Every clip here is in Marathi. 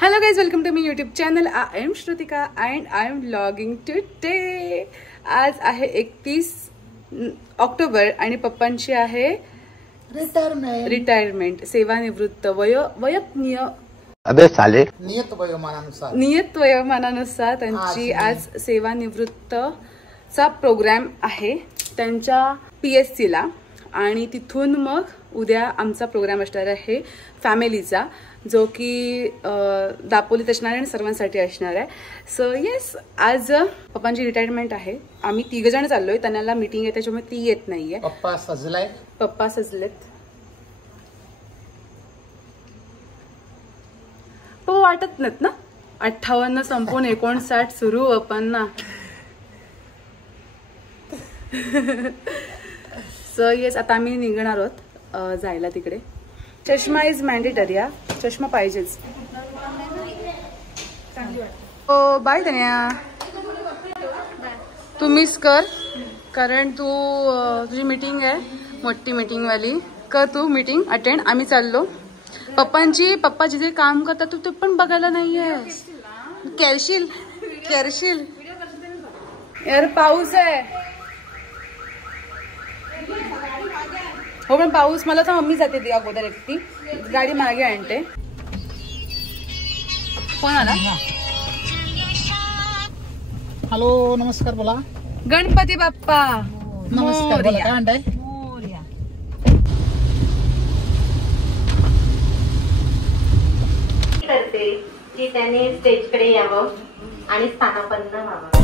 Hello guys, welcome to my YouTube channel. I am Shrutika and I am vlogging today. आज आहे 31 ऑक्टोबर आणि पप्पांची आहे रिटायरमेंट सेवानिवृत्त नियत वयोमानानुसार त्यांची आज सेवानिवृत्तचा प्रोग्राम आहे त्यांच्या PSC ला आणि तिथून मग उद्या आमचा प्रोग्राम असणार आहे फॅमिलीचा जो की दापोलीत असणार आहे आणि सर्वांसाठी असणार आहे. सो येस, आज पप्पांची रिटायरमेंट आहे. आम्ही 3 जण चाललोय. त्यांना मीटिंग आहे त्याच्यामुळे ती येत नाहीये. पप्पा सजलेत. तो वाटत नाहीत ना 58 संपून 59 सुरू आपण ना. सो येस, आता आम्ही निघणार आहोत जायला तिकडे. चष्मा इज मॅन्डेटरी. चष्मा पाहिजेच. बाय तन्या, तू मिस कर कारण तुझी मीटिंग आहे मोठी मीटिंग वाली. कर तू मीटिंग अटेंड. आम्ही चाललो. पप्पा जिथे काम करतात तू ते पण बघायला नाहीये. करशील यार, पाऊस आहे. हो पण पाऊस, मला तर मम्मी जाते ती अगोदर एकटी, गाडी मागे आणते. कोण आला? हॅलो, नमस्कार. बोला. गणपती बाप्पा नमस्कार. बोला, काय म्हणताय? करते की त्याने स्टेजकडे यावं आणि स्थानापन्न व्हावं.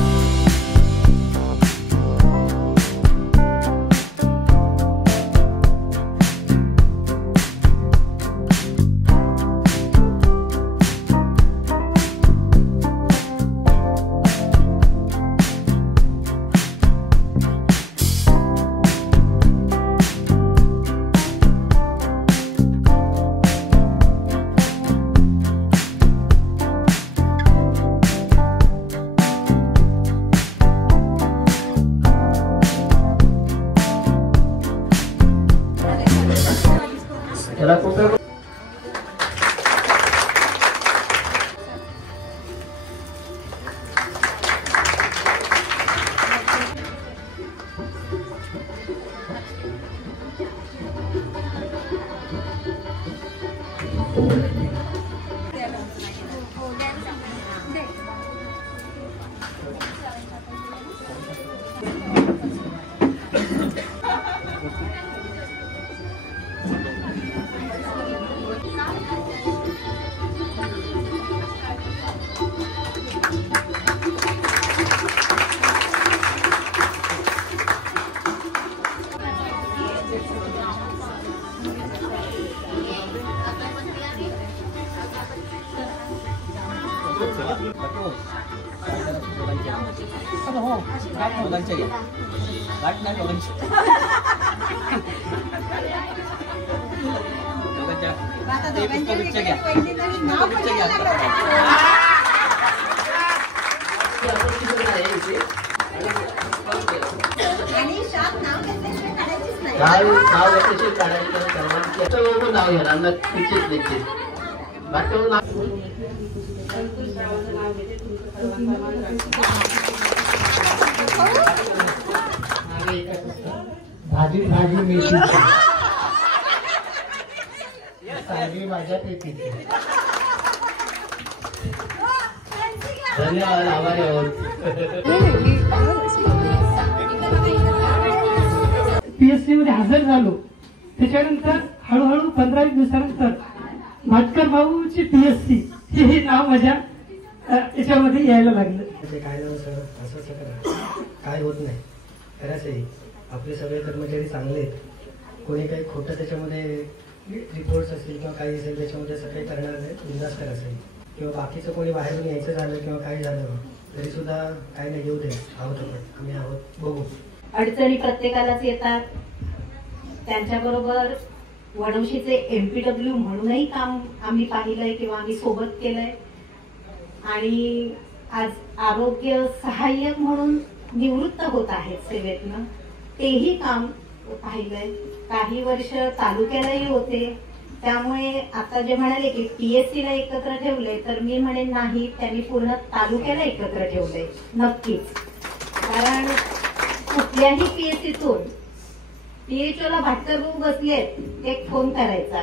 भाजी मेथी सारी भाज्या येते. धन्यवाद. आभारी आहोत. PSC मध्ये हजर झालो. त्याच्यानंतर हळूहळू 15 दिवसानंतर भाटकर भाऊची PSC हे नाव माझ्या याच्यामध्ये यायला लागलं. काय नाही सर, असं काय होत नाही. खरंच आपले सगळे कर्मचारी चांगले आहेत. कोणी काही खोटं त्याच्यामध्ये रिपोर्ट्स असतील किंवा काही असेल त्याच्यामध्ये असं काही करणार नाही. बिनधास्त असेल किंवा बाकीचं कोणी बाहेरून यायचं झालं किंवा काही झालं तरी सुद्धा काही नाही, येऊ दे. आहोत आपण, आम्ही आहोत, बघू. अडचणी प्रत्येकालाच येतात. त्यांच्याबरोबर वडवशीचे MPW म्हणूनही काम आम्ही पाहिलंय किंवा आम्ही सोबत केलंय आणि आज आरोग्य सहाय्यक म्हणून निवृत्त होत आहेत सेवेतनं, तेही काम पाहिलंय. काही वर्ष तालुक्यालाही होते, त्यामुळे आता जे म्हणाले की पीएससीला एकत्र ठेवले, तर मी म्हणेन नाही, त्यांनी पूर्ण तालुक्याला एकत्र ठेवले नक्कीच. कारण कुठल्याही पीएससीतून पीएचओला भाटकर भाऊ बसलेत एक फोन करायचा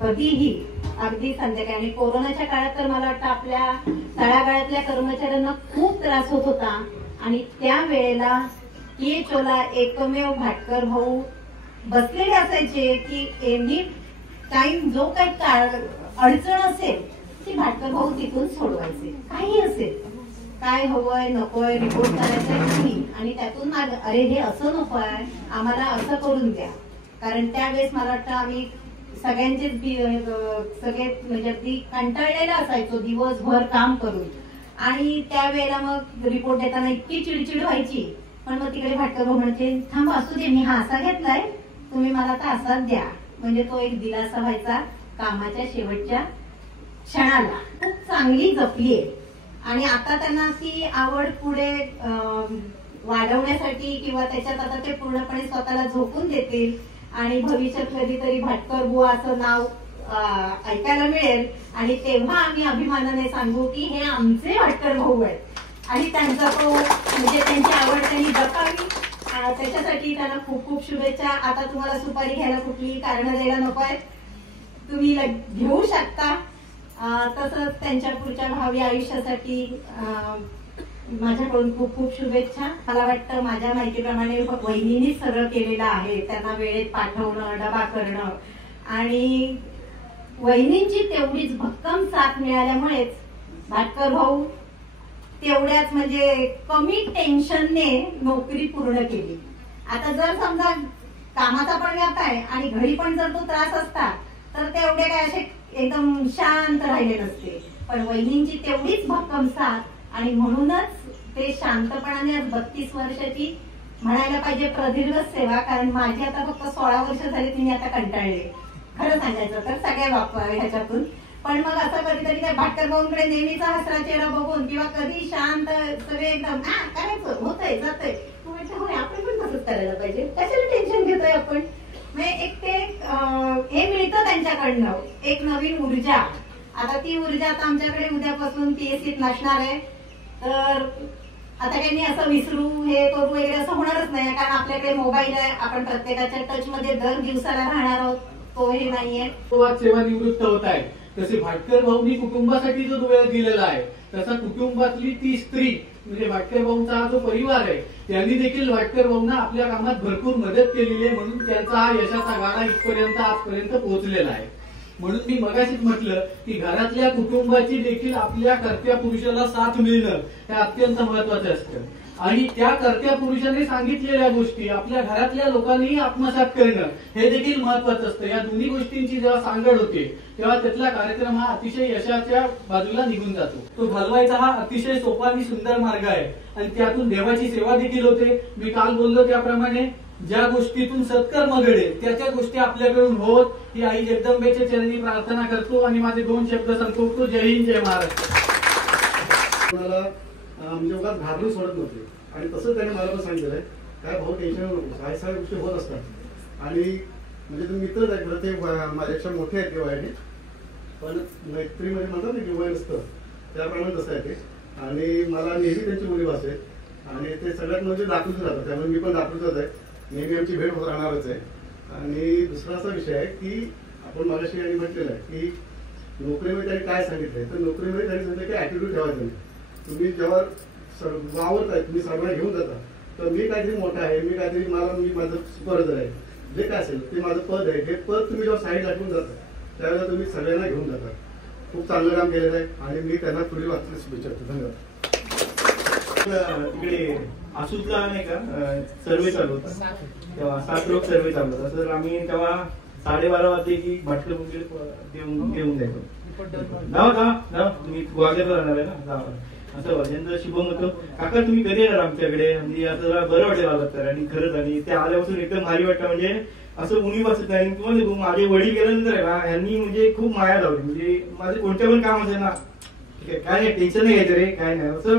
कधीही, अगदी संध्याकाळी. आणि कोरोनाच्या काळात तर मला वाटतं आपल्या तळागाळातल्या कर्मचाऱ्यांना खूप त्रास होत होता आणि त्यावेळेला पीएचओला एकमेव भाटकर भाऊ बसलेले असायचे की एनी टाइम जो काही अडचण असेल ती भाटकर भाऊ तिथून सोडवायचे. काही असेल, काय हवंय नकोय, रिपोर्ट करायचा नाही, आणि त्यातून अरे हे असं नकोय, आम्हाला असं करून द्या. कारण त्यावेळेस मला वाटतं आम्ही सगळ्यांचेच सगळे म्हणजे अगदी कंटाळलेला असायचो दिवसभर काम करून, आणि त्यावेळेला मग रिपोर्ट देताना इतकी चिडचिड व्हायची. पण मग तिकडे भाटकर भाऊ म्हणायचे थांब असू दे, मी हा असा घेतलाय, तुम्ही मला तर असाच द्या. म्हणजे तो एक दिलासा व्हायचा कामाच्या शेवटच्या क्षणाला. खूप चांगली जपलीये आणि आता त्यांना ती आवड पुढे वाढवण्यासाठी किंवा त्याच्यात आता ते पूर्णपणे स्वतःला झोकून देतील आणि भविष्यात कधीतरी भाटकर बुवा असं नाव ऐकायला मिळेल आणि तेव्हा आम्ही अभिमानाने सांगू की हे आमचे भाटकर भाऊ आहेत आणि त्यांचा तो म्हणजे त्यांची आवड त्यांनी जपावी. त्याच्यासाठी त्यांना खूप खूप शुभेच्छा. आता तुम्हाला सुपारी घ्यायला कुठली कारण द्यायला नको आहेत, तुम्ही घेऊ शकता. तसंच त्यांच्या पुढच्या भावी आयुष्यासाठी माझ्याकडून खूप खूप शुभेच्छा. मला वाटतं माझ्या माहितीप्रमाणे वहिनींनीच सगळं केलेलं आहे, त्यांना वेळेत पाठवणं, डबा करणं, आणि वहिनींची तेवढीच भक्कम साथ मिळाल्यामुळेच भाटकर भाऊ तेवढ्याच म्हणजे कमी टेन्शनने नोकरी पूर्ण केली. आता जर समजा कामाचा पण व्याप आहे आणि घरी पण जर तो त्रास असता तर ते एवढे काय असे एकदम शांत राहिले नसते. पण वहिनींची तेवढीच भक्कम साथ आणि म्हणूनच ते शांतपणाने आज 32 वर्षाची म्हणायला पाहिजे प्रदीर्घ सेवा. कारण माझी आता फक्त 16 वर्ष झाली, तिने आता कंटाळले खरं सांगायचं तर सगळ्या बाबा ह्याच्यातून. पण मग असं कधीतरी त्या भाटकर भाऊंकडे नेहमीचा हसरा चेहरा बघून किंवा कधी शांत सगळे एकदम करायचं होतंय जातंय, होय आपण पण तसंच करायला पाहिजे, कशाला टेन्शन घेतोय आपण. एक ते हे मिळतं त्यांच्याकडनं एक नवीन ऊर्जा. आता ती ऊर्जा आता आमच्याकडे उद्यापासून पीएससीत नसणार आहे, तर आता काही मी असं विसरू हे करू वगैरे असं होणारच नाही. कारण आपल्याकडे मोबाईल आहे, आपण प्रत्येकाच्या टच मध्ये दर दिवसाला राहणार आहोत, तो हे नाहीये. सेवानिवृत्त होत आहे तसे भाटकर भाऊंनी कुटुंबासाठी जो वेळ दिलेला आहे तसा कुटुंबातली ती स्त्री म्हणजे भाटकर भाऊंचा हा जो परिवार आहे त्यांनी देखील भाटकर भाऊंना आपल्या कामात भरपूर मदत केलेली आहे. म्हणून त्यांचा हा यशाचा गाडा इथपर्यंत आजपर्यंत पोहोचलेला आहे. म्हणून मी मगाशीच म्हटलं की घरातल्या कुटुंबाची देखील आपल्या कर्त्या पुरुषाला साथ मिळणं हे अत्यंत महत्वाचं असतं. आणि त्या कर्त्या पुरुषाने सांगितलेल्या गोष्टी आपल्या घरातल्या लोकांनीही आत्मसात करणं हे देखील महत्वाचं असतं. या दोन्ही गोष्टींची जेव्हा सांगड होते तेव्हा त्यातला कार्यक्रम हा अतिशय यशाच्या बाजूला निघून जातो. तो घालवायचा हा अतिशय सोपा आणि सुंदर मार्ग आहे आणि त्यातून देवाची सेवा देखील होते. मी काल बोललो त्याप्रमाणे ज्या गोष्टीतून सत्कर्म घडेल त्या गोष्टी आपल्याकडून होत ही आई जगदंबेच्या चरणी प्रार्थना करतो आणि माझे 2 शब्द संपवतो. जय हिंद, जय महाराष्ट्र. म्हणजे उगाच घाबरून सोडत नव्हते आणि तसं त्याने मला पण सांगितलं आहे काय भाऊ टेन्शन नको, काय सगळ्या गोष्टी होत असतात. आणि म्हणजे तुम्ही मित्रच आहे खरं, ते माझ्यापेक्षा मोठे आहेत किंवा आहे, पण मैत्रीमध्ये म्हणतात ना की वय नसतं त्याप्रमाणे तसं आहे ते. आणि मला नेहमी त्यांची मुली भाषे आणि ते सगळ्यात म्हणजे दाखवून राहतात, त्यामुळे मी पण दाखवतच आहे, नेहमी आमची भेट होत राहणारच आहे. आणि दुसरा असा विषय आहे की आपण मगाशी यांनी म्हटलेलं आहे की नोकरीमध्ये त्यांनी काय सांगितलंय, तर नोकरीमध्ये त्यांनी सांगितलं की ऍटिट्यूड ठेवायचं नाही. तुम्ही जेव्हा वावरताय, तुम्ही सर्वांना घेऊन जाता, तर मी काहीतरी मोठा आहे, मी काहीतरी मी माझं सुपरवायझर आहे, जे काय असेल ते माझं पद आहे, हे पद तुम्ही जेव्हा साईडला ठेवून जाता त्यावेळेला तुम्ही सगळ्यांना घेऊन जाता. खूप चांगलं काम केलेलं आहे आणि मी त्यांना पुढील वाचण्यास शुभेच्छा देतो. धन्यवाद. तिकडे आसूतला नाही का सर्वे चालू होता, तेव्हा 7 लोक सर्वे चालू होता. तर आम्ही तेव्हा 12:30 वाजले की भाटकर देऊन द्यायचो. जाऊ तुम्ही वागेला राहणार आहे ना, जावा असं वाजेंद्र शुभम होतं. काका तुम्ही कधी येणार आमच्याकडे, म्हणजे आता बरं वाटेल आलं तर. आणि खरंच आणि ते आल्यापासून एकदम भारी वाटतं, म्हणजे असं उणी बसत नाही. किंवा माझे वडील गेल्यानंतर आहे ना ह्यांनी म्हणजे खूप माया लावली. म्हणजे माझे कोणत्या पण काम असेल ना काय नाही, टेन्शन नाही घ्यायचं रे, काय नाही, असं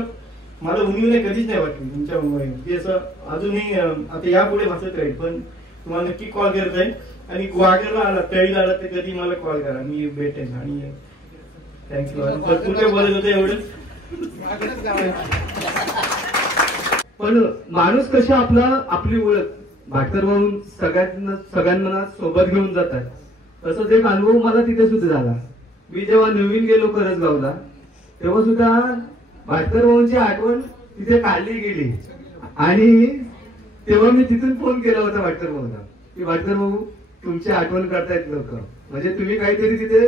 मला उणीव नाही कधीच नाही वाटली तुमच्यामुळे. म्हणजे असं अजूनही आता यापुढे भासत राहील. पण तुम्हाला नक्की कॉल करत आहे. आणि वाघरला आला तळीला आला तर कधी मला कॉल करा, मी भेटेन. आणि थँक्यू. भरपूर काय बोलत होते एवढंच. पण माणूस कशा आपली ओळख भाटकर भाऊ सगळ्यांना सोबत घेऊन जातात. तसंच एक अनुभव मला तिथे सुद्धा झाला. मी जेव्हा नवीन गेलो करंजगावला तेव्हा सुद्धा भाटकर भाऊंची आठवण तिथे काढली गेली. आणि तेव्हा मी तिथून फोन केला होता भाटकर भाऊला की भाटकर भाऊ तुमची आठवण करतायत लोक, म्हणजे तुम्ही काहीतरी तिथे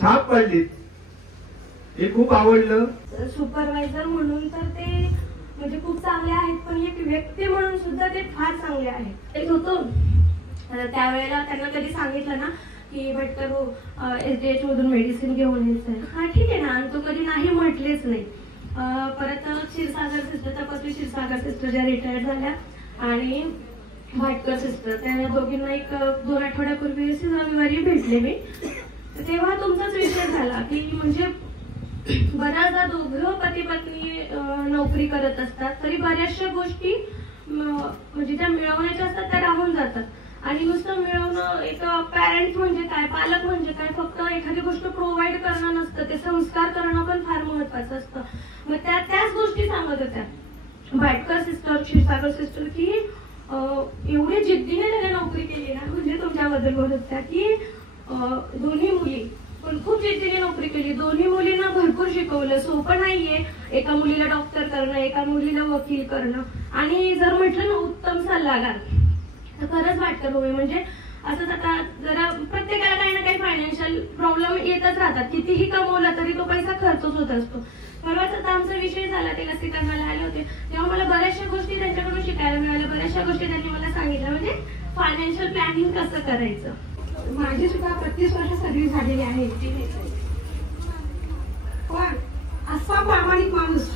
छाप पाडली. हे खूप आवडलं. सुपरवायझर म्हणून तर ते म्हणजे खूप चांगले आहेत, पण एक व्यक्ती म्हणून सुद्धा ते फार चांगले आहेत. एक होतो त्यावेळेला त्यांना कधी सांगितलं ना की भटकर भाऊ SDH मधून मेडिसिन घेऊन यायचं, हा ठीक आहे ना, आणि तो कधी नाही म्हटलेच नाही. परत क्षीरसागर सिस्टर, तपस्वी क्षीरसागर सिस्टर ज्या रिटायर्ड झाल्या, आणि भाटकर सिस्टर, त्या दोघींना एक 2 आठवड्यापूर्वी रविवारी भेटले मी. तेव्हा तुमचाच विषय झाला की म्हणजे बऱ्याचदा दोघं पती पत्नी नोकरी करत असतात तरी बऱ्याचशा गोष्टी म्हणजे ज्या मिळवण्याच्या असतात त्या राहून जातात. आणि नुसतं मिळवणं, एक पॅरेंट म्हणजे काय, पालक म्हणजे काय, फक्त एखादी गोष्ट प्रोव्हाइड करणं नसतं, ते संस्कार करणं पण फार महत्वाचं असतं. मग त्याच गोष्टी सांगत होत्या भाटकर सिस्टर, क्षीरसागर सिस्टर की एवढी जिद्दीने त्याने नोकरी केली ना, म्हणजे तुमच्याबद्दल बोलत होत्या की दोन्ही मुली पण खूप जिद्दीने नोकरी केली. दोन्ही मुलींना भरपूर शिकवलं. सोपं नाहीये एका मुलीला डॉक्टर करणं, एका मुलीला वकील करणं. आणि जर म्हटलं ना उत्तम सल्लागार, तर खरंच भाटकर भाऊ म्हणजे असंच. आता जरा प्रत्येकाला काही ना काही फायनान्शियल प्रॉब्लेम येतच राहतात, कितीही कमवला तरी तो पैसा खर्चच होत असतो. परवाच आता आमचा विषय झाला, ते लसीकरणाला आले होते तेव्हा मला बऱ्याचशा गोष्टी त्यांच्याकडून शिकायला मिळाल्या. बऱ्याचशा गोष्टी त्यांनी मला सांगितल्या, म्हणजे फायनान्शियल प्लॅनिंग कसं करायचं. माझी सुद्धा 35 वर्ष सर्व्हिस झालेली आहे, पण असा प्रामाणिक माणूस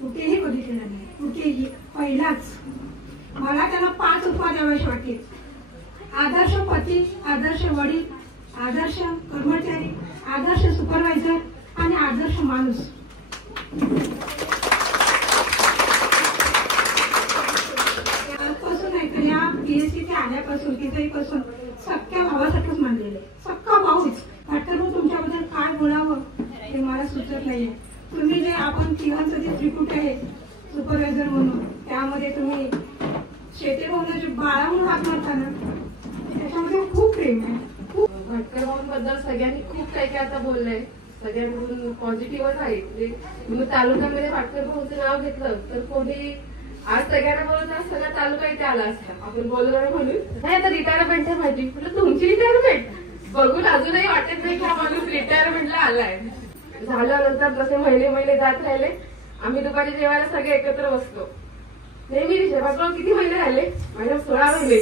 कुठेही बघितलेला नाही, कुठेही. पहिलाच मला त्यांना 5 उपमा द्यावेसे वाटतील: आदर्श पती, आदर्श वडील, आदर्श कर्मचारी, आदर्श सुपरवायझर आणि आदर्श माणूस. त्यापासून ऐकलं, या PSC आल्यापासून तिथेपासून सख्या भावासारखंच मानलेलं आहे. सख्खा भाऊच. भाटकर भाऊ तुमच्याबद्दल काय बोलावं हे मला सुचत नाहीये. तुम्ही जे आपण तिघांचं जे त्रिकूट आहे सुपरवायझर म्हणून, त्यामध्ये तुम्ही शेते भाऊला जे बाळा म्हणून हात मारता ना, त्याच्यामध्ये खूप प्रेम आहे. भाटकर भाऊंबद्दल सगळ्यांनी खूप काही आता बोललंय, सगळ्यांकडून पॉझिटिव्हच आहे. म्हणजे तालुक्यामध्ये भाटकर भाऊचं नाव घेतलं तर कोणी आज सगळ्यांना बोलत सगळा तालुका इथे आला असता, आपण बोललो म्हणून. नाही आता रिटायरमेंट आहे माझी, म्हटलं तुमची रिटायरमेंट बघून अजूनही वाटत नाही की हा माणूस रिटायरमेंटला आलाय. झाल्यानंतर जसे महिने जात राहिले, आम्ही दुपारी जेवायला सगळे एकत्र बसतो. नेहमी विषय, भाटकर किती महिने राहिले? मॅडम 16 महिने,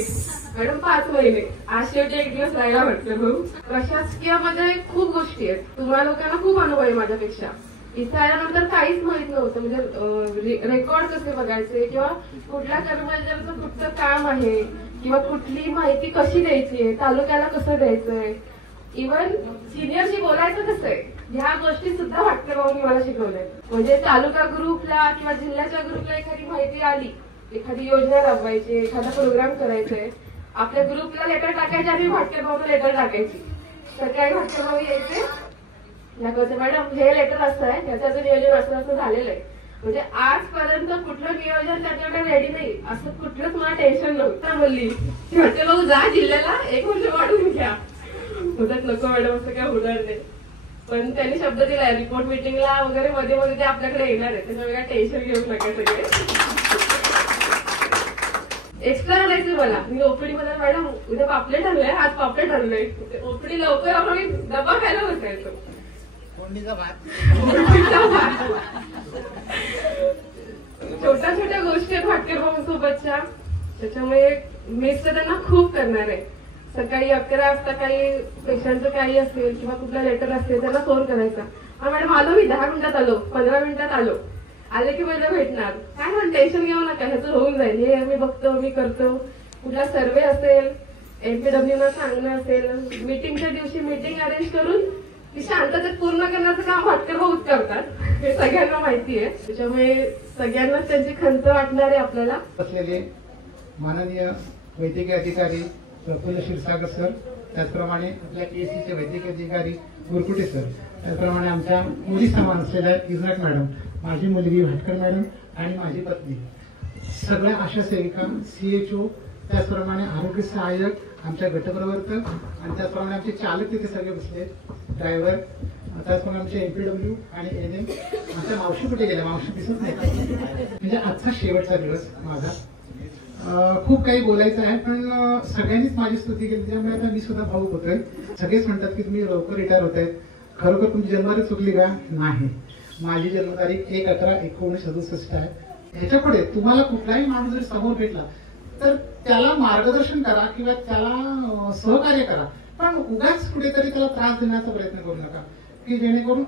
मॅडम 5 महिने. आज शेवटी एक दिवस राहिला भाटकर भाऊ. प्रशासकीयमध्ये खूप गोष्टी आहेत, तुम्हाला लोकांना खूप अनुभव आहे माझ्यापेक्षा. इथे आल्यानंतर काहीच माहित नव्हतं, म्हणजे रेकॉर्ड कसे बघायचे किंवा कुठल्या कर्मचाऱ्याचं कुठचं काम आहे किंवा कुठली माहिती कशी द्यायची आहे, तालुक्याला कसं द्यायचंय, इव्हन सिनियरशी बोलायचं कसं आहे, ह्या गोष्टी सुद्धा भाटकर भाऊंनी मला शिकवल्या. म्हणजे तालुका ग्रुपला किंवा जिल्ह्याच्या ग्रुपला एखादी माहिती आली, एखादी योजना राबवायची, एखादा प्रोग्राम करायचाय, आपल्या ग्रुपला लेटर टाकायचे आणि भाटकर भाऊला लेटर टाकायची. सकाळी भाटकर भाऊ यायचे, मॅडम हे लेटर असं आहे, त्याचं नियोजन असं झालेलं आहे. म्हणजे आजपर्यंत कुठलं नियोजन त्याच्याकडे रेडी नाही, असं कुठलंच मला टेन्शन नव्हतं. बोलली भाटकर भाऊ जा जिल्ह्याला 1 वर्ष वाढून घ्या. होतात नको मॅडम, असं काय होणार नाही. पण त्यांनी शब्द दिलाय रिपोर्ट मीटिंगला वगैरे मध्ये मध्ये ते आपल्याकडे येणार आहे, त्याच्यामुळे काय टेन्शन घेऊ नका. सगळे एक्स्ट्रा आणायचं मला. मी ओपीडी मध्ये मॅडम उद्या पापलेट आणलंय, आज पापलेट आणलंय. ओपीडी लवकर आपण डबा खायला बसायचो. छोट्या छोट्या गोष्टी भाटकर भाऊ सोबतच्या, त्याच्यामुळे मिस तर त्यांना खूप करणार आहे. सकाळी 11 वाजता काही पेशंटचं काही असेल किंवा कुठला लेटर असेल त्यांना फोन करायचा, हा मॅडम आलो मी, 10 मिनिटात आलो, 15 मिनिटात आलो. आले की मला भेटणार, काय म्हणून टेन्शन घेऊ नका, ह्याचं होऊन जाईल, हे मी बघतो, मी करतो. कुठला सर्वे असेल, MPW सांगणं असेल, मीटिंगच्या दिवशी मीटिंग अरेंज करून ती शांततेत पूर्ण करण्याचं काम भाटकर भाऊच करतात, हे सगळ्यांना माहिती आहे. त्याच्यामुळे सगळ्यांनाच त्यांची खंत वाटणार आहे आपल्याला. असलेले माननीय वैद्यकीय अधिकारी प्रफुल्ल क्षीरसागर सर, त्याचप्रमाणे आपल्या PSCचे वैद्यकीय अधिकारी गुरकुटे सर, त्याचप्रमाणे आमच्या मुली समान असलेल्या इजनाक मॅडम, माझी मुलगी भाटकर मॅडम आणि माझी पत्नी, सगळ्या आशा सेविका, CHO, त्याचप्रमाणे आरोग्य सहाय्यक, आमच्या गटप्रवर्तक आणि त्याचप्रमाणे आमचे चालक तिथे सगळे बसले, ड्रायव्हर, त्याचप्रमाणे आमचे MPW आणि NM. आमच्या मावशी कुठे गेल्या? मावशी दिसत नाही. म्हणजे आजचा शेवटचा दिवस माझा. खूप काही बोलायचं आहे, पण सगळ्यांनीच माझी स्तुती केली, त्यामुळे आता मी सुद्धा भावुक होतोय. सगळेच म्हणतात की तुम्ही लवकर रिटायर होत आहेत. खरोखर तुमची जन्मतारीख चुकली का? नाही. माझी जन्मतारीख 1/11/1967 आहे. ह्याच्या पुढे तुम्हाला कुठलाही माणूस जर समोर भेटला तर त्याला मार्गदर्शन करा किंवा त्याला सहकार्य करा, पण उगाच कुठेतरी त्याला त्रास देण्याचा प्रयत्न करू नका, की जेणेकरून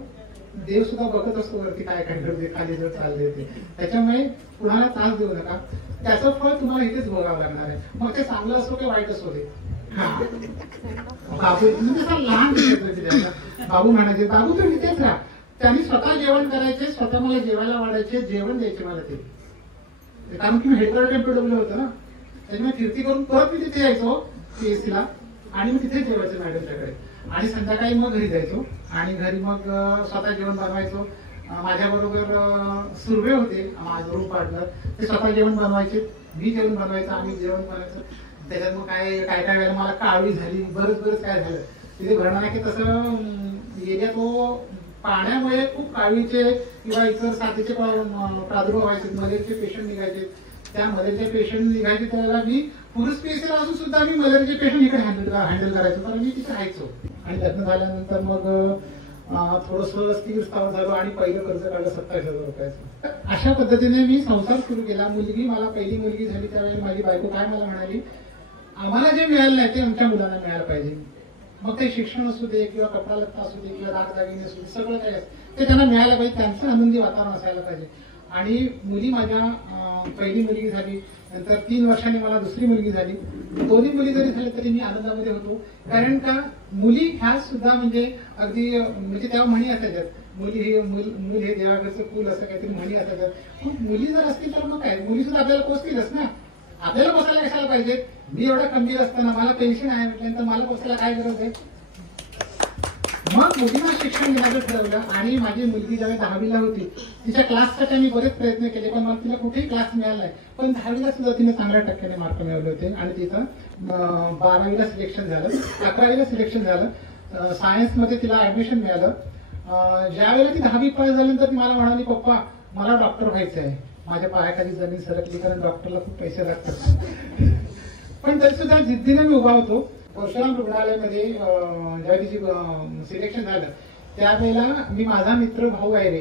देव सुद्धा बघत असतो वरती काय काय घडते, खाली जर चालले ते. त्याच्यामुळे कुणाला त्रास देऊ नका. त्याचं फळ तुम्हाला इथेच भोगावं लागणार आहे, मग ते चांगलं असो की वाईट असो ते. बाबू म्हणजे लहान बाबू म्हणायचे, बाबू तुम्ही इथेच राहा. त्यांनी स्वतः जेवण करायचे, स्वतः मला जेवायला वाढायचे, जेवण द्यायचे मला ते, कारण की मी हेडक्वार्टर MPW होतं ना, त्याच्यामुळे फिरती करून परत मी तिथे यायचो PSCला आणि मी तिथे जेवायचो मॅडमच्याकडे, आणि संध्याकाळी मग घरी जायचो आणि घरी मग स्वतः जेवण बनवायचो. माझ्याबरोबर सुर्वे होते माझं रूम पार्टनर, ते स्वतः जेवण बनवायचे, मी जेवण बनवायचं, आम्ही जेवण बनायचं. त्याच्यात मग काय काय वेळेला मला काळवी झाली, बरंच काय झालं तिथे घडणार नाही की तसं एरिया तो पाण्यामुळे खूप काळवीचे किंवा इतर साथीचे प्रादुर्भाव व्हायचे, मलेरियाचे पेशंट निघायचे. त्या मलेरियाचे पेशंट निघायचे त्यावेळेला मी पुरुष PSC असून सुद्धा मी मलेरियाचे पेशंट इकडे हँडल करायचो, कारण मी तिथे राहायचो. आणि लग्न झाल्यानंतर मग थोडंसं स्थिर स्थावर झालो आणि पहिलं कर्ज काढलं 27,000 रुपयाचं. अशा पद्धतीने मी संसार सुरू केला. मला पहिली मुलगी झाली त्यावेळेला माझी बायको काय मला म्हणाली, आम्हाला जे मिळालं नाही ते आमच्या मुलांना मिळायला पाहिजे. मग ते शिक्षण असू दे किंवा कपडा लत्ता असू दे किंवा दागदागिने असू दे, सगळं काही ते त्यांना मिळायला पाहिजे, त्यांचं आनंदी वातावरण असायला पाहिजे. आणि मुली माझ्या पहिली मुलगी झाली, नंतर 3 वर्षांनी मला दुसरी मुलगी झाली. दोन्ही मुली जरी झाल्या तरी मी आनंदामध्ये होतो, कारण का मुली ह्या सुद्धा म्हणजे अगदी म्हणजे तेव्हा म्हणी असायच्यात, मुली हे देवाघरचं फुल, असं काहीतरी म्हणी असायच्यात. खूप मुली जर असतील तर मग काय, मुली सुद्धा आपल्याला पोचतीलच ना. आपल्याला बसायला कशाला पाहिजे? मी एवढा कमजोर असताना मला पेन्शन आहे म्हटल्यानंतर मला बसायला काय गरज आहे? मग मुलींना शिक्षण घेण्याचं ठरवलं. आणि माझी मुलगी ज्यावेळी 10वीला होती, तिच्या क्लाससाठी मी बरेच प्रयत्न केले, पण मला तिला कुठेही क्लास मिळाला नाही. पण 10वीला सुद्धा तिने चांगल्या टक्क्याने मार्क मिळवले होते आणि तिथं 12वीला सिलेक्शन झालं, 11वीला सिलेक्शन झालं, सायन्समध्ये तिला ऍडमिशन मिळालं. ज्यावेळेला ती 10वी पास झाल्यानंतर ती मला म्हणाली, पप्पा मला डॉक्टर व्हायचं आहे. माझ्या पायाखाली जमीन सरकली, कारण डॉक्टरला खूप पैसे लागतात. पण तरी सुद्धा जिद्दीने मी उभा होतो. परशुराम रुग्णालयामध्ये जेव्हा तिची सिलेक्शन झालं त्यावेळेला मी माझा मित्र भाऊ आहे रे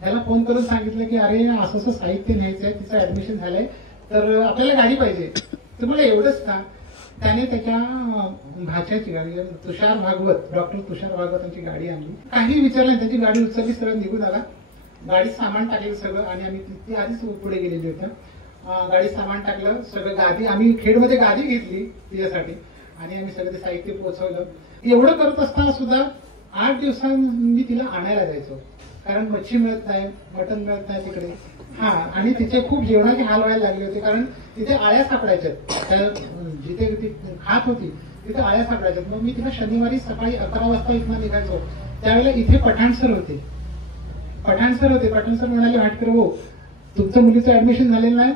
त्याला फोन करून सांगितलं की अरे असं असं साहित्य न्यायचं आहे, तिचं ऍडमिशन झालंय, तर आपल्याला गाडी पाहिजे. तुम्हाला एवढंच का? त्याने त्याच्या भाच्याची गाडी, तुषार भागवत, डॉक्टर तुषार भागवत यांची गाडी आणली. काही विचारलं, त्याची गाडी उचलली, सरळ निघून आला. गाडीत सामान टाकलं सगळं आणि आम्ही ती आधीच पुढे गेलेली होत्या. गाडीत सामान टाकलं सगळं, गादी आम्ही खेडमध्ये गादी घेतली तिच्यासाठी आणि आम्ही सगळं ते साहित्य पोहोचवलं. एवढं करत असताना सुद्धा 8 दिवसांनी मी तिला आणायला जायचो, कारण मच्छी मिळत नाही, मटण मिळत नाही तिकडे. आणि तिचे खूप जेवणाचे हाल व्हायला लागले होते, कारण तिथे आळ्या सापडायच्यात. जिथे ती खात होती तिथे आळ्या सापडायच्यात. मग मी तिला शनिवारी सकाळी 11 वाजता इथनं निघायचो. त्यावेळेला इथे पठाण सर होते. पठाण सर म्हणाले, भाटकर भाऊ तुमचं मुलीचं ऍडमिशन झालेलं नाही,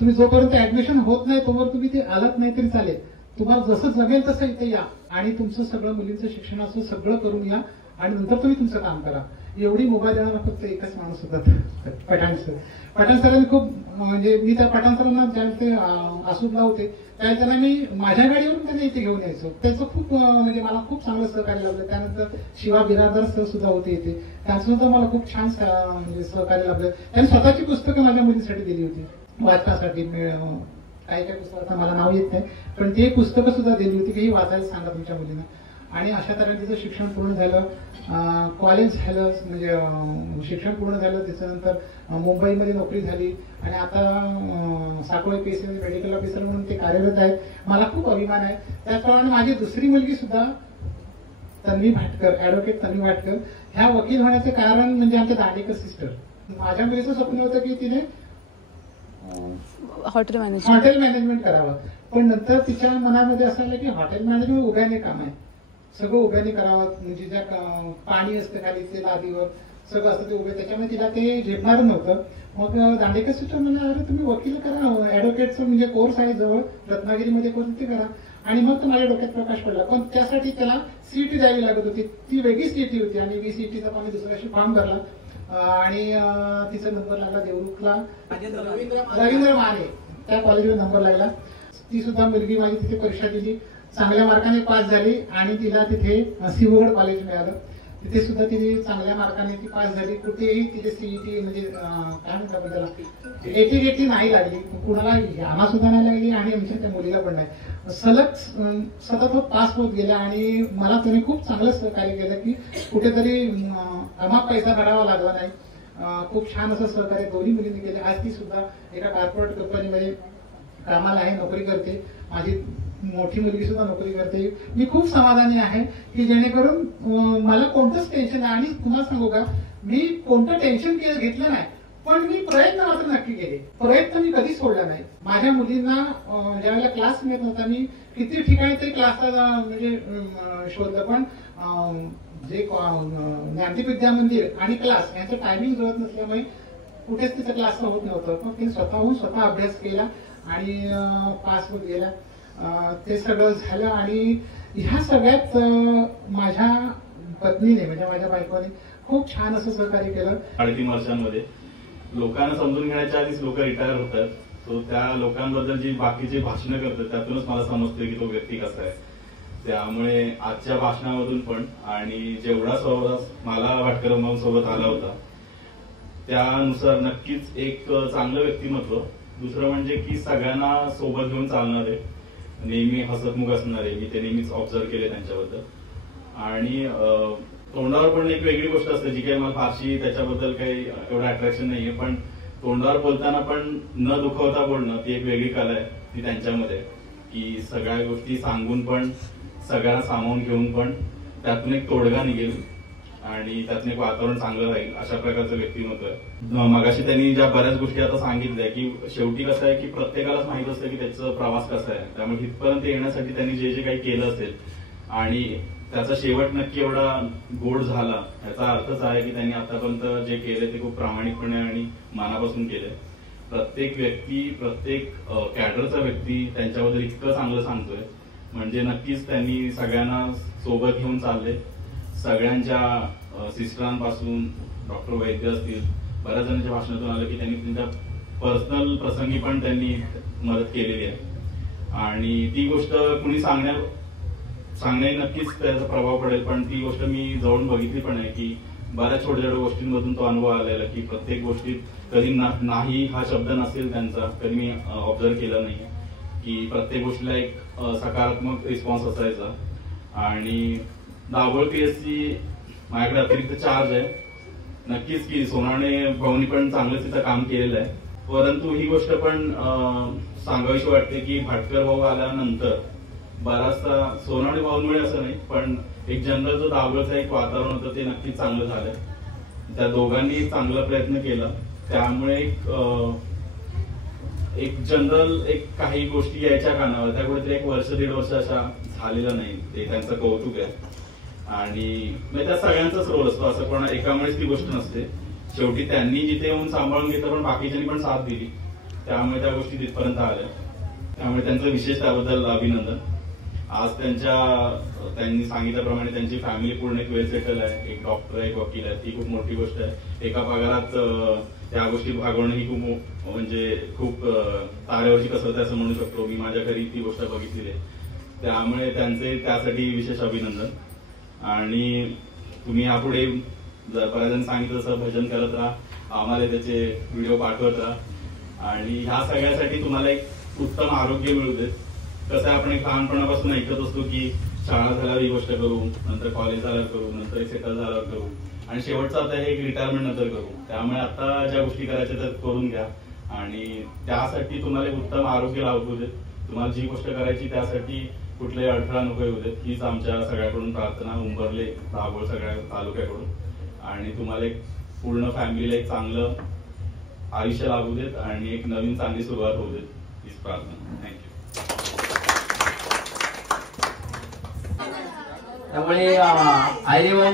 तुम्ही जोपर्यंत ऍडमिशन होत नाही तोवर तुम्ही ते आलात नाही तरी चालेल, तुम्हाला जसं जमेल तसं इथे या आणि तुमचं सगळं मुलींचं शिक्षणाचं सगळं करून या आणि नंतर तुम्ही तुमचं काम करा. एवढी मुभा देणारा फक्त एकच माणूस होता, पठाण सर. पठाण सरांनी खूप म्हणजे मी त्या पठाण सरांना ज्यावेळेस ते आसूदला होते त्यावेळेस त्यांना मी माझ्या गाडीवरून त्यांना इथे घेऊन यायचो. त्याचं खूप म्हणजे मला खूप चांगलं सहकार्य लाभलं. त्यानंतर शिवा बिरादर सर सुद्धा होते इथे, त्यांचं सुद्धा मला खूप छान म्हणजे सहकार्य लाभलं. त्यांनी स्वतःची पुस्तकं माझ्या मुलीसाठी दिली होती वाचण्यासाठी. काही पुस्तकाचं मला नाव येत नाही, पण ते पुस्तकं सुद्धा दिली होती की ही वाचायला सांगा तुमच्या मुलींना. आणि अशा तऱ्हेने तिचं शिक्षण पूर्ण झालं, कॉलेज झालं, म्हणजे शिक्षण पूर्ण झालं. त्याच्यानंतर मुंबईमध्ये नोकरी झाली आणि आता साकोळे PSC मेडिकल ऑफिसर म्हणून ते कार्यरत आहेत. मला खूप अभिमान आहे. त्याचप्रमाणे माझी दुसरी मुलगी सुद्धा तन्वी भाटकर, ऍडव्होकेट तन्वी भाटकर, ह्या वकील होण्याचं कारण म्हणजे आमच्या दांडेकर सिस्टर. माझ्या मुलीचं स्वप्न होतं की तिने हॉटेल मॅनेजमेंट करावं. पण नंतर तिच्या मनामध्ये असं आलं की हॉटेल मॅनेजमेंट उभ्याने काम आहे, सगळं उभ्याने करावं. म्हणजे ज्या पाणी असतं खाली ते लादीवर सगळं असतं ते उभे, त्याच्यामुळे तिला ते झेपणार नव्हतं. मग दांडेकर सिस्टर म्हणा, अरे तुम्ही वकील करा, ऍडव्होकेटचं म्हणजे कोर्स आहे जवळ रत्नागिरीमध्ये, कोर्स ते करा. आणि मग तो माझ्या डोक्यात प्रकाश पडला. पण त्यासाठी त्याला सीईटी द्यावी लागत होती, ती वेगळी सीईटी होती. आणि VCETचा आम्ही दुसऱ्या वर्षी फॉर्म भरला आणि तिचा नंबर लागला देवरुखला रवींद्र माने त्या कॉलेजवर नंबर लागला. ती सुद्धा मुलगी माझी तिथे परीक्षा दिली, चांगल्या मार्काने पास झाली आणि तिला तिथे सिंहगड कॉलेज मिळालं. तिथे सुद्धा तिथे चांगल्या मार्काने ती पास झाली. कुठेही तिथे सीईटी म्हणजे काय म्हणतात त्याला 80 नाही लागली, कुणाला आम्हा सुद्धा नाही लागली आणि आमच्या त्या मुलीला पण नाही. सलग सतत पास होत गेल्या आणि मला त्याने खूप चांगलं सहकार्य केलं की कुठेतरी अमाप पैसा भरावा लागला नाही. खूप छान असं सहकार्य दोन्ही मुलींनी केले. आज ती सुद्धा एका कॉर्पोरेट कंपनीमध्ये कामाला आहे, नोकरी करते. माझी मोठी मुलगी सुद्धा नोकरी करते. मी खूप समाधानी आहे की जेणेकरून मला कोणतंच टेन्शन नाही. आणि तुम्हाला सांगू का, मी कोणतं टेन्शन घेतलं नाही, पण मी प्रयत्न मात्र नक्की केले. प्रयत्न मी कधीच सोडला नाही. माझ्या मुलींना ज्यावेळेला क्लास मिळत नव्हता, मी किती ठिकाणी ते क्लासला म्हणजे शोधलं, पण जे ज्ञानदीप विद्या मंदिर आणि क्लास यांचं टायमिंग जुळत नसल्यामुळे कुठेच तिचा क्लास होत नव्हतं. पण तिने स्वतः अभ्यास केला आणि पास होत गेला. ते सगळं झालं आणि ह्या सगळ्यात माझ्या पत्नीने म्हणजे माझ्या बायकोने खूप छान असं सहकार्य केलं. 3.5 वर्षांमध्ये लोकांना समजून घेण्याच्या आधीच लोक रिटायर होतात. तो त्या लोकांबद्दल जी बाकीची भाषणं करतात त्यातूनच मला समजतं की तो व्यक्ती कसा आहे. त्यामुळे आजच्या भाषणामधून पण आणि जेवढा सहवास मला भाटकर भाऊ सोबत आला होता त्यानुसार नक्कीच एक चांगलं व्यक्तिमत्व. दुसरं म्हणजे की सगळ्यांना सोबत घेऊन चालणारे, नेहमी हसतमुख असणारे, मी ते नेहमीच ऑब्झर्व केले त्यांच्याबद्दल. आणि तोंडावर पण एक वेगळी गोष्ट असते जी काही मला फारशी त्याच्याबद्दल काही एवढं अट्रॅक्शन नाहीये, पण तोंडावर बोलताना पण न दुखवता बोलणं ती एक वेगळी कला आहे ती त्यांच्यामध्ये, की सगळ्या गोष्टी सांगून पण सगळ्यांना सामावून घेऊन पण त्यातून एक तोडगा निघेल आणि त्यातून एक वातावरण चांगलं राहील अशा प्रकारचं व्यक्तिमत्व आहे. मगाशी त्यांनी ज्या बऱ्याच गोष्टी आता सांगितल्या की शेवटी कसं आहे की प्रत्येकालाच माहित असतं की त्याचा प्रवास कसा आहे. त्यामुळे इथपर्यंत येण्यासाठी त्यांनी जे जे काही केलं असेल आणि त्याचा शेवट नक्की एवढा गोड झाला याचा अर्थच आहे की त्यांनी आतापर्यंत जे केले ते खूप प्रामाणिकपणे आणि मनापासून केले. प्रत्येक व्यक्ती, प्रत्येक कॅडरचा व्यक्ती त्यांच्याबद्दल इतकं चांगलं सांगतोय म्हणजे नक्कीच त्यांनी सगळ्यांना सोबत घेऊन चालले. सगळ्यांच्या सिस्टरांपासून डॉक्टर वैद्य असतील, बऱ्याच जणांच्या भाषणातून आलं की त्यांनी त्यांच्या पर्सनल प्रसंगी पण त्यांनी मदत केलेली आहे. आणि ती गोष्ट कुणी सांगण्याने नक्कीच त्याचा प्रभाव पडेल, पण ती गोष्ट मी जवळून बघितली पण आहे की बऱ्याच छोट्या छोट्या गोष्टींमधून तो अनुभव आलेला की प्रत्येक गोष्टीत कधी नाही हा शब्द नसेल त्यांचा, कधी मी ऑब्झर्व केला नाही की प्रत्येक गोष्टीला एक सकारात्मक रिस्पॉन्स असायचा. आणि दाभोळ PSC माझ्याकडे अतिरिक्त चार्ज आहे नक्कीच की सोनावणे भाऊनी पण चांगलं तिथं काम केलेलं आहे. परंतु ही गोष्ट पण सांगावीशी वाटते की भाटकर भाऊ आल्यानंतर बराचसा सोनावणे भाऊंमुळे असं नाही पण एक जनरल जो दाभोळचं एक वातावरण होतं ते नक्कीच चांगलं झालंय. त्या दोघांनी चांगला प्रयत्न केला त्यामुळे एक जनरल एक काही गोष्टी यायच्या कानावर त्या कुठेतरी 1 वर्ष 1.5 वर्ष अशा झालेला नाही. ते त्यांचं कौतुक आहे. आणि त्या सगळ्यांचाच रोल असतो, असं पण एकामुळेच ती गोष्ट नसते. शेवटी त्यांनी जिथे येऊन सांभाळून घेतलं पण बाकीच्यांनी पण साथ दिली त्यामुळे त्या गोष्टी तिथपर्यंत आल्या. त्यामुळे त्यांचं विशेष त्याबद्दल अभिनंदन. आज त्यांनी सांगितल्याप्रमाणे त्यांची फॅमिली पूर्ण एक वेल सेटल आहे. एक डॉक्टर आहे, एक वकील आहे, ती खूप मोठी गोष्ट आहे. एका पगारात त्या गोष्टी भागवणं ही खूप म्हणजे खूप तारेवरची कसरत असं म्हणू शकतो. मी माझ्या घरी ती गोष्ट बघितलेली आहे. त्यामुळे त्यांचे त्यासाठी विशेष अभिनंदन. आणि तुम्ही यापुढे जर बऱ्याच जण सांगितलं तसं भजन करत राहा, आम्हाला त्याचे व्हिडिओ पाठवत राहा आणि ह्या सगळ्यासाठी तुम्हाला एक उत्तम आरोग्य मिळू देत. कसं आपण एक लहानपणापासून ऐकत असतो की शाळा झाल्यावर ही गोष्ट करू, नंतर कॉलेज झाल्यावर करू, नंतर एक सेटल झाल्यावर करू आणि शेवटचं आता हे एक रिटायरमेंट नंतर करू. त्यामुळे आता ज्या गोष्टी करायच्या त्या करून घ्या आणि त्यासाठी तुम्हाला एक उत्तम आरोग्य लाभू देत. तुम्हाला जी गोष्ट करायची त्यासाठी कुठलाही अडथळा नको येऊ देत हीच आमच्या सगळ्याकडून प्रार्थना, उंबरले दाभोळ सगळ्या तालुक्याकडून. आणि तुम्हाला एक पूर्ण फॅमिलीला एक चांगलं आयुष्य लाभू देत आणि एक नवीन चांगली सुरुवात होऊ देत, हीच प्रार्थना. थँक्यू. त्यामुळे आयरे भाऊ,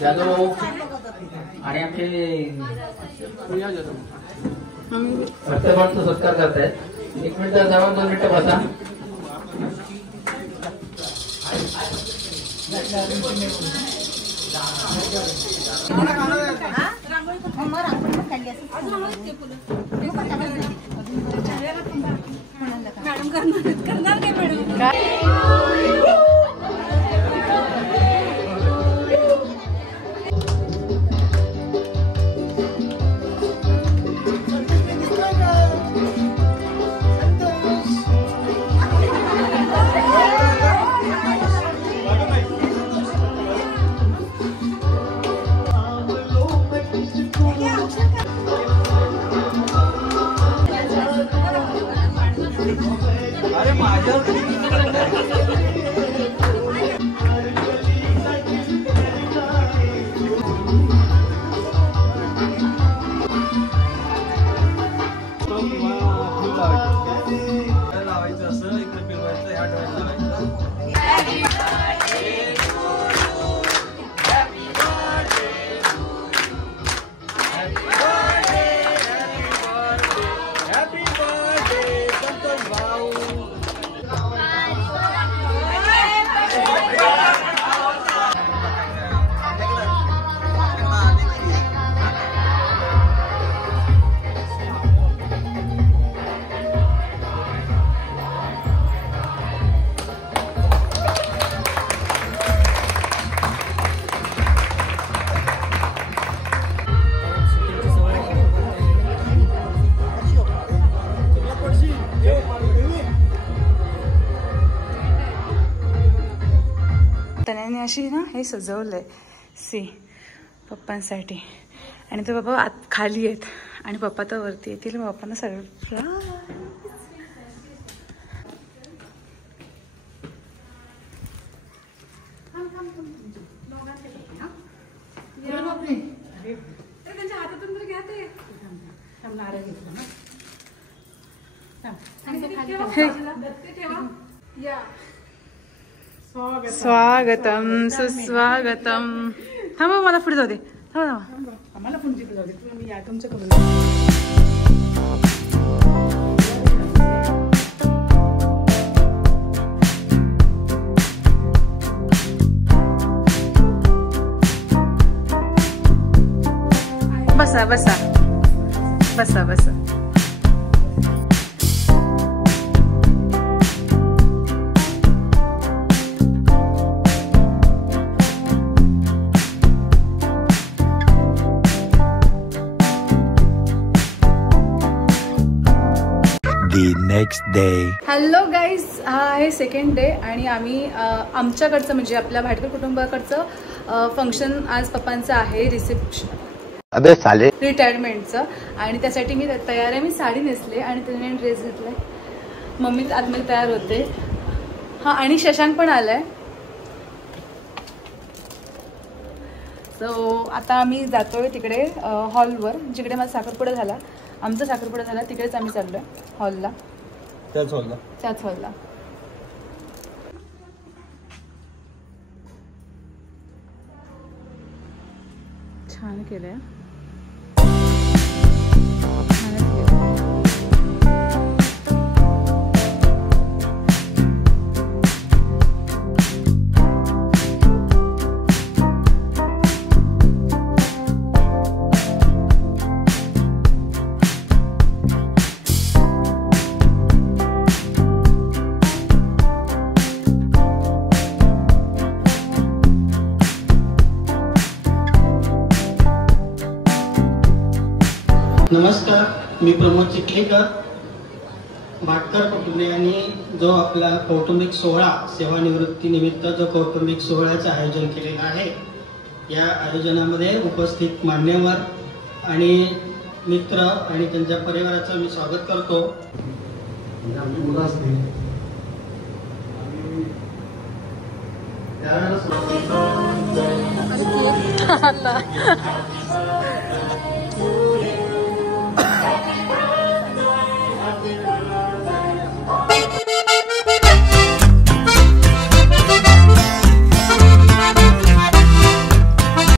जाधव भाऊ आणि आमचे प्रत्येकांचा सत्कार करतायत. 1 मिनिट जाऊन 2 मिनिटं बसा. तन्याने अशी ना हे सजवलंय सी पप्पांसाठी आणि ते पप्पा आत खाली आहेत आणि पप्पा तर वरती येतील. पप्पांना सरप्राईज. त्यांच्या हातातून तर घ्या ते स्वागतम सुस्वागतम. थांबा मला पुढे जाऊ दे. आम्हाला पुढे जाऊ दे. तुम्ही या तुमच्या करून बसा बसा बसा बसा. Next day. हॅलो गाईज, हा आहे 2nd डे आणि आम्ही आमच्याकडचं म्हणजे आपल्या भाटकर कुटुंबाकडचं फंक्शन आज पप्पांचं आहे रिटायरमेंटचं आणि त्यासाठी मी तयार आहे. मी साडी नेसले आणि त्याने ड्रेस घेतलाय. मम्मी आतमध्ये तयार होते. हा आणि शशांक पण आलाय. सो आता आम्ही जातोय तिकडे हॉलवर जिकडे माझा साखरपुडा झाला. आमचा साखरपुडा झाला तिकडेच आम्ही चाललोय हॉलला. त्याच हॉलला. छान केलंय. नमस्कार, मी प्रमोद चिखलीकर. भाटकर कुटुंबियांनी जो आपला कौटुंबिक सोहळा सेवानिवृत्तीनिमित्त जो कौटुंबिक सोहळ्याचं आयोजन केलेलं आहे, या आयोजनामध्ये उपस्थित मान्यवर आणि मित्र आणि त्यांच्या परिवाराचं मी स्वागत करतो. आमची मुलं असतील